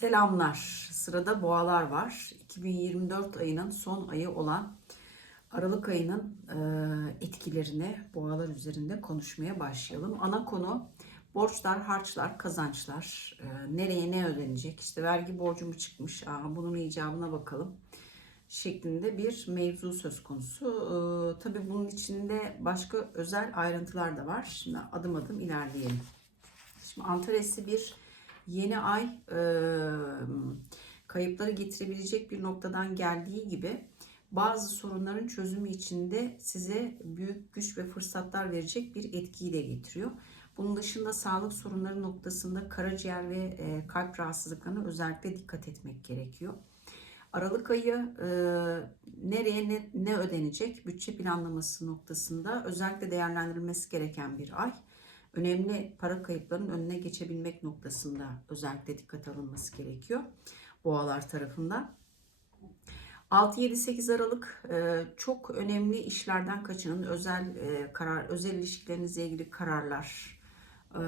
Selamlar. Sırada boğalar var. 2024 ayının son ayı olan Aralık ayının e, etkilerini boğalar üzerinde konuşmaya başlayalım. Ana konu borçlar, harçlar, kazançlar. E, nereye ne ödenecek? İşte vergi borcu mu çıkmış? Aa, bunun icabına bakalım şeklinde bir mevzu söz konusu. E, tabii bunun içinde başka özel ayrıntılar da var. Şimdi adım adım ilerleyelim. Şimdi Antares'i bir yeni ay e, kayıpları getirebilecek bir noktadan geldiği gibi bazı sorunların çözümü içinde size büyük güç ve fırsatlar verecek bir etkiyi de getiriyor. Bunun dışında sağlık sorunları noktasında karaciğer ve e, kalp rahatsızlıklarına özellikle dikkat etmek gerekiyor. Aralık ayı e, nereye ne, ne ödenecek bütçe planlaması noktasında özellikle değerlendirilmesi gereken bir ay önemli para kayıplarının önüne geçebilmek noktasında özellikle dikkat alınması gerekiyor boğalar tarafından. 6-7-8 Aralık e, çok önemli işlerden kaçının özel e, karar, özel ilişkilerinizle ilgili kararlar, e,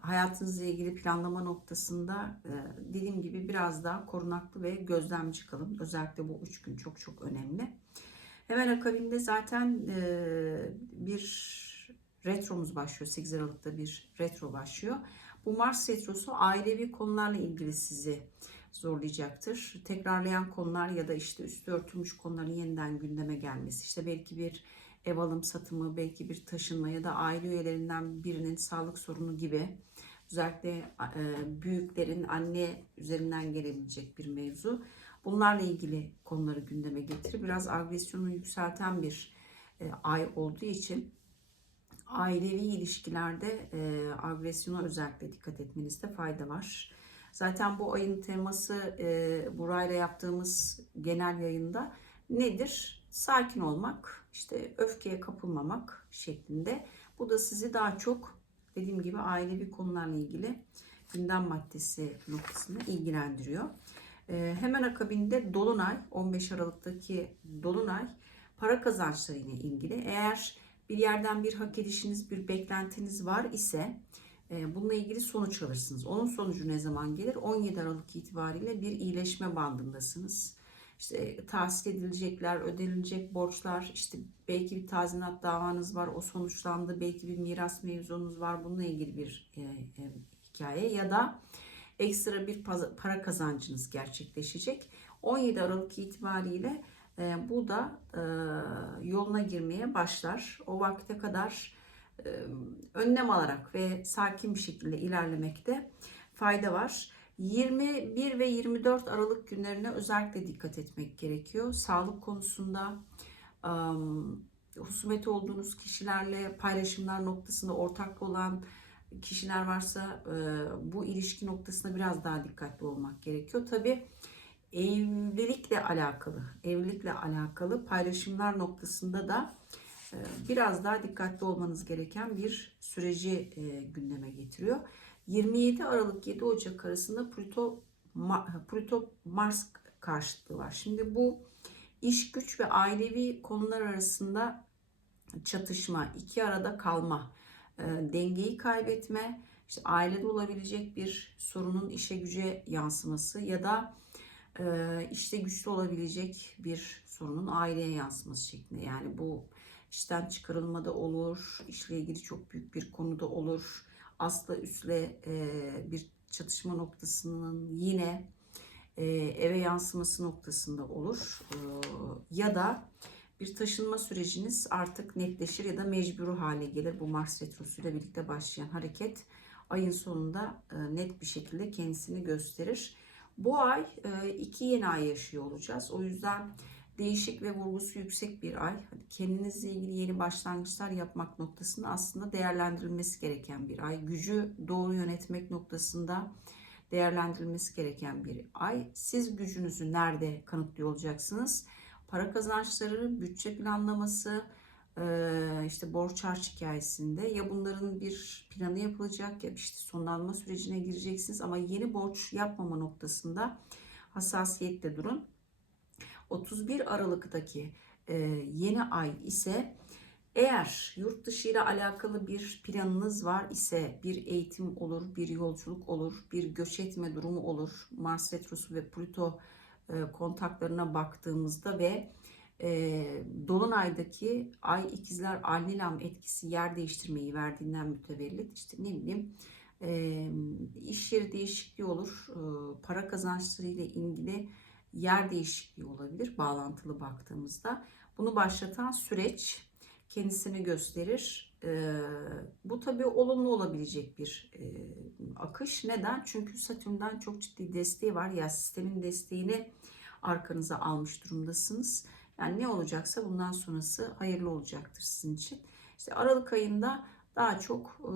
hayatınızla ilgili planlama noktasında dediğim gibi biraz daha korunaklı ve gözlemci kalın. Özellikle bu üç gün çok çok önemli. Hemen akabinde zaten bir retromuz başlıyor. 8 Aralık'ta bir retro başlıyor. Bu Mars retrosu ailevi konularla ilgili sizi zorlayacaktır. Tekrarlayan konular ya da işte üstü örtülmüş konuların yeniden gündeme gelmesi. İşte belki bir ev alım satımı, belki bir taşınma ya da aile üyelerinden birinin sağlık sorunu gibi özellikle e, büyüklerin anne üzerinden gelebilecek bir mevzu. Bunlarla ilgili konuları gündeme getirir. Biraz agresyonu yükselten bir e, ay olduğu için ailevi ilişkilerde e, agresyona özellikle dikkat etmenizde fayda var. Zaten bu ayın teması e, burayla yaptığımız genel yayında nedir? Sakin olmak, işte öfkeye kapılmamak şeklinde. Bu da sizi daha çok dediğim gibi ailevi konularla ilgili gündem maddesi noktasında ilgilendiriyor. E, hemen akabinde Dolunay, 15 Aralık'taki Dolunay para kazançları ile ilgili. Eğer bir yerden bir hak edişiniz, bir beklentiniz var ise e, bununla ilgili sonuç alırsınız. Onun sonucu ne zaman gelir? 17 Aralık itibariyle bir iyileşme bandındasınız. İşte tahsil edilecekler, ödenilecek borçlar, işte belki bir tazminat davanız var, o sonuçlandı. Belki bir miras mevzunuz var, bununla ilgili bir e, e, hikaye ya da ekstra bir para kazancınız gerçekleşecek. 17 Aralık itibariyle e, bu da e, yoluna girmeye başlar. O vakte kadar e, önlem alarak ve sakin bir şekilde ilerlemekte fayda var. 21 ve 24 Aralık günlerine özellikle dikkat etmek gerekiyor. Sağlık konusunda husumet olduğunuz kişilerle paylaşımlar noktasında ortak olan kişiler varsa bu ilişki noktasında biraz daha dikkatli olmak gerekiyor. Tabii evlilikle alakalı, evlilikle alakalı paylaşımlar noktasında da e, biraz daha dikkatli olmanız gereken bir süreci e, gündeme getiriyor. 27 Aralık 7 Ocak arasında Plüto Plüto Mars karşıtlığı var. Şimdi bu iş güç ve ailevi konular arasında çatışma, iki arada kalma, e, dengeyi kaybetme, işte ailede olabilecek bir sorunun işe güce yansıması ya da işte güçlü olabilecek bir sorunun aileye yansıması şeklinde. Yani bu işten çıkarılma da olur, işle ilgili çok büyük bir konuda olur. Asla üstle bir çatışma noktasının yine eve yansıması noktasında olur. Ya da bir taşınma süreciniz artık netleşir ya da mecburu hale gelir. Bu Mars Retrosu ile birlikte başlayan hareket ayın sonunda net bir şekilde kendisini gösterir. Bu ay e, iki yeni ay yaşıyor olacağız. O yüzden değişik ve vurgusu yüksek bir ay. Kendinizle ilgili yeni başlangıçlar yapmak noktasında aslında değerlendirilmesi gereken bir ay. Gücü doğru yönetmek noktasında değerlendirilmesi gereken bir ay. Siz gücünüzü nerede kanıtlıyor olacaksınız? Para kazançları, bütçe planlaması, işte borç harç hikayesinde ya bunların bir planı yapılacak ya işte sonlanma sürecine gireceksiniz ama yeni borç yapmama noktasında hassasiyetle durun. 31 Aralık'taki yeni ay ise Eğer yurt dışı ile alakalı bir planınız var ise bir eğitim olur, bir yolculuk olur, bir göç etme durumu olur. Mars Retrosu ve Plüto kontaklarına baktığımızda ve e, Dolunay'daki Ay ikizler Alnilam etkisi yer değiştirmeyi verdiğinden mütevellit işte ne bileyim e, iş yeri değişikliği olur, e, para kazançları ile ilgili yer değişikliği olabilir bağlantılı baktığımızda. Bunu başlatan süreç kendisini gösterir. E, bu tabii olumlu olabilecek bir e, akış. Neden? Çünkü Satürn'den çok ciddi desteği var. Ya sistemin desteğini arkanıza almış durumdasınız. Yani ne olacaksa bundan sonrası hayırlı olacaktır sizin için. İşte Aralık ayında daha çok e,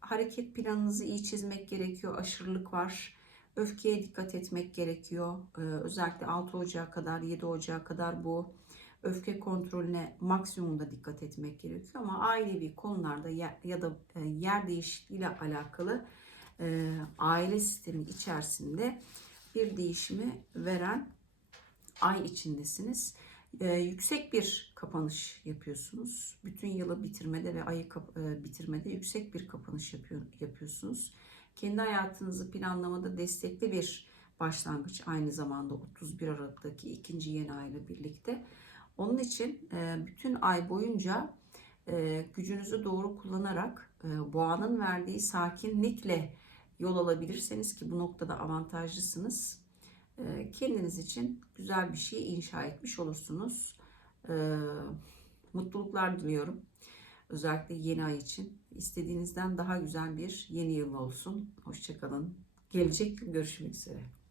hareket planınızı iyi çizmek gerekiyor. Aşırılık var. Öfkeye dikkat etmek gerekiyor. E, özellikle 6 Ocağı kadar, 7 Ocağı kadar bu öfke kontrolüne maksimumda dikkat etmek gerekiyor. Ama ailevi konularda ya, ya da e, yer değişikliğiyle alakalı e, aile sistemi içerisinde bir değişimi veren ay içindesiniz. Ee, yüksek bir kapanış yapıyorsunuz. Bütün yılı bitirmede ve ayı kap- e, bitirmede yüksek bir kapanış yapıyor, yapıyorsunuz. Kendi hayatınızı planlamada destekli bir başlangıç aynı zamanda 31 Aralık'taki ikinci yeni ay ile birlikte. Onun için e, bütün ay boyunca e, gücünüzü doğru kullanarak e, boğanın verdiği sakinlikle yol alabilirseniz ki bu noktada avantajlısınız. E, kendiniz için güzel bir şey inşa etmiş olursunuz. E, mutluluklar diliyorum. Özellikle yeni ay için. İstediğinizden daha güzel bir yeni yıl olsun. Hoşçakalın. Gelecek görüşmek üzere.